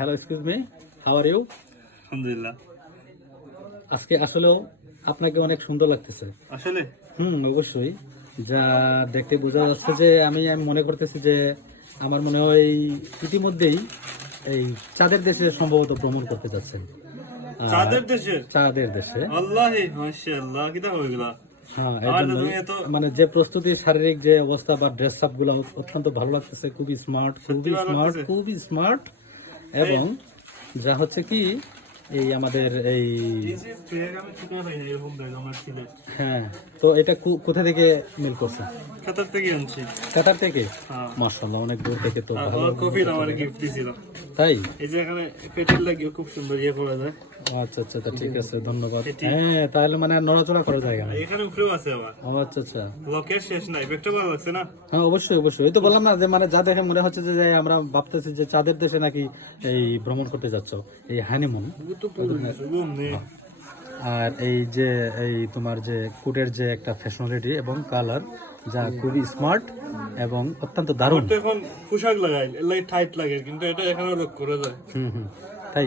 Hello, excuse me, how are you? আলহামদুলিল্লাহ। আজকে আসলেও আপনাকে অনেক সুন্দর লাগতেছে। আসলে অবশ্যই। যা দেখতে বোঝা যাচ্ছে যে আমি মনে করতেছি যে আমার মনে হয় ইতিমধ্যেই এই চাঁদের দেশে সম্ভবত ভ্রমণ করতে যাচ্ছেন। চাঁদের দেশে আল্লাহি মাশাআল্লাহ, কিটা হইগলা। হ্যাঁ, মানে যে প্রস্তুতি, শারীরিক যে অবস্থা বা ড্রেস আপ গুলো অত্যন্ত ভালো লাগতেছে। খুবই স্মার্ট, খুবই স্মার্ট। এবং যা হচ্ছে কি এই আমাদের এই হ্যাঁ, তো এটা কোথা থেকে মিল করছে? কাতার থেকে আনছি। কাতার থেকে? মাশাআল্লাহ, অনেক দূর থেকে। তো কফি আমার গিফট দিছিল। তাই? এই যে এখানে পেটের লাগিয়ে খুব সুন্দর ইয়ে করা যায়। আচ্ছা আচ্ছা, ঠিক আছে, ধন্যবাদ। হ্যাঁ, তাহলে মানে নড়াচড়া করা যায় না এখানে উপরেও আছে আবার। আচ্ছা আচ্ছা, লকের শেষ নাই। ব্যাগটা ভালো লাগছে না? হ্যাঁ, অবশ্যই অবশ্যই। এই তো বললাম না যে মানে যা দেখে মনে হচ্ছে যে আমরা ভাবতেছি যে চাঁদের দেশে নাকি এই ভ্রমণ করতে যাচ্ছ, এই হানিমুন। আর এই যে এই তোমার যে কোটের যে একটা ফ্যাশনালিটি এবং কালার, যা খুবই স্মার্ট এবং অত্যন্ত দারুণ। তো এখন পোশাক লাগাই এলাই টাইট লাগে, কিন্তু এটা এখানেও লক করা যায়। তাই?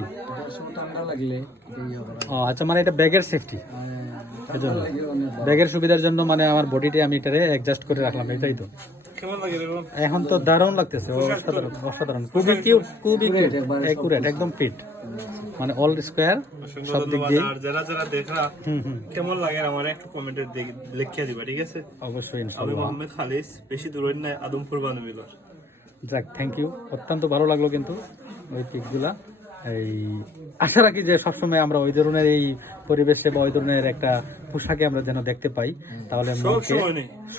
ঠান্ডা লাগলে ও আচ্ছা, মানে এটা ব্যাগের সেফটি, এজন্য ব্যাগের সুবিধার জন্য মানে আমার বডিতে আমি এটারে অ্যাডজাস্ট করে রাখলাম, এটাই তো। কেমন লাগে দেখুন? এখন তো দারুণ লাগতেছে, অসাধারণ অসাধারণ, খুবই কিউট, খুবই কিউট, একুরেট, একদম ফিট, মানে অল স্কয়ার সব দিক দিয়ে। আর যারা যারা দেখা কেমন লাগে আমার একটু কমেন্টে লিখিয়ে দিবা, ঠিক আছে? অবশ্যই, আমি ইনশাআল্লাহ। মোহাম্মদ খালিস, বেশি দূর নাই, আদমপুর বানুমিলর। যাক, থ্যাংক ইউ, অত্যন্ত ভালো লাগলো কিন্তু ওই পিকগুলা। এই আশা রাখি যে সবসময় আমরা ওই ধরনের এই পরিবেশে বা ওই ধরনের একটা পোশাকে আমরা যেন দেখতে পাই, তাহলে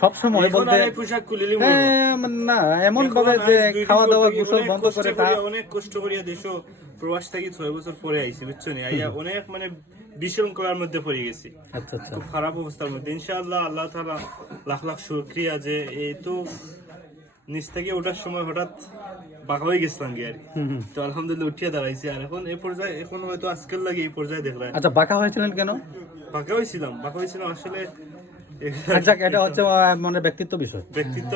সবসময় বলতে না এমন ভাবে যে খাওয়া দাওয়া গোসল বন্ধ করে অনেক কষ্ট করিয়া দেশো প্রবাস থাকি 6 বছর পরে আইছি, বুঝছো নি? আইয়া অনেক মানে বিশৃঙ্খলার মধ্যে পড়ে গেছি। আচ্ছা আচ্ছা, খুব খারাপ অবস্থার মধ্যে। ইনশাআল্লাহ আল্লাহ তাআলা লাখ লাখ শুকরিয়া যে এই তো নিচ থেকে ওঠার সময় হঠাৎ বাঁকা হয়ে গেছিলাম কি আর, তো আলহামদুলিল্লাহ উঠিয়া দাঁড়াইছি। আর এখন এই পর্যায়ে, এখন হয়তো আজকের লাগে এই পর্যায়ে দেখলাম। আচ্ছা, বাঁকা হয়েছিলেন কেন? বাঁকা হয়েছিলাম আসলে আচ্ছা, এটা হচ্ছে মানে ব্যক্তিত্ব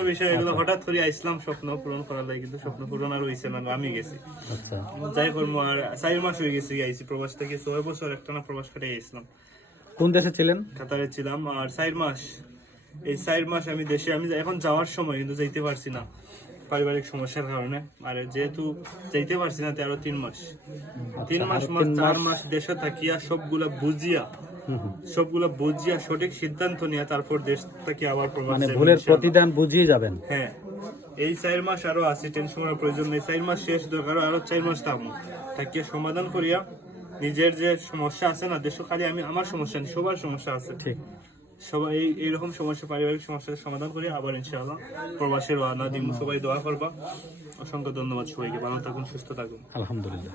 বিষয়, এগুলো হঠাৎ করে আইসলাম স্বপ্ন পূরণ করার লাগে, কিন্তু স্বপ্ন পূরণ আর হইছে না, আমি গেছি। আচ্ছা, যাই করবো। আর 4 মাস হয়ে গেছে আইসি প্রবাস থেকে, 6 বছর একটানা প্রবাস কাটিয়ে আইসলাম। কোন দেশে ছিলেন? কাতারে ছিলাম। আর 4 মাস, এই 4 মাস আমি দেশে, আমি এখন যাওয়ার সময় কিন্তু যাইতে পারছি না পারিবারিক সমস্যার কারণে। আর যেহেতু যাইতে পারছি না, 3 মাস 4 মাস দেশে থাকিয়া সবগুলা বুঝিয়া সঠিক সিদ্ধান্ত নিয়ে তারপর দেশ থেকে আবার প্রবাস, মানে ভুলের প্রতিদান বুঝিয়ে যাবেন। হ্যাঁ, এই 4 মাস আরো আছে, টেনশনের প্রয়োজন নেই। 4 মাস শেষ দরকার, আরো 4 মাস থাকিয়া সমাধান করিয়া নিজের যে সমস্যা আছে না, দেশ খালি আমি আমার সমস্যা নেই, সবার সমস্যা আছে, ঠিক সবাই এইরকম সমস্যা, পারিবারিক সমস্যার সমাধান করি আবার ইনশাআল্লাহ প্রবাসের রওনা দিব। সবাই দোয়া করবা। অসংখ্য ধন্যবাদ সবাইকে, ভালো থাকুন, সুস্থ থাকুন। আলহামদুলিল্লাহ।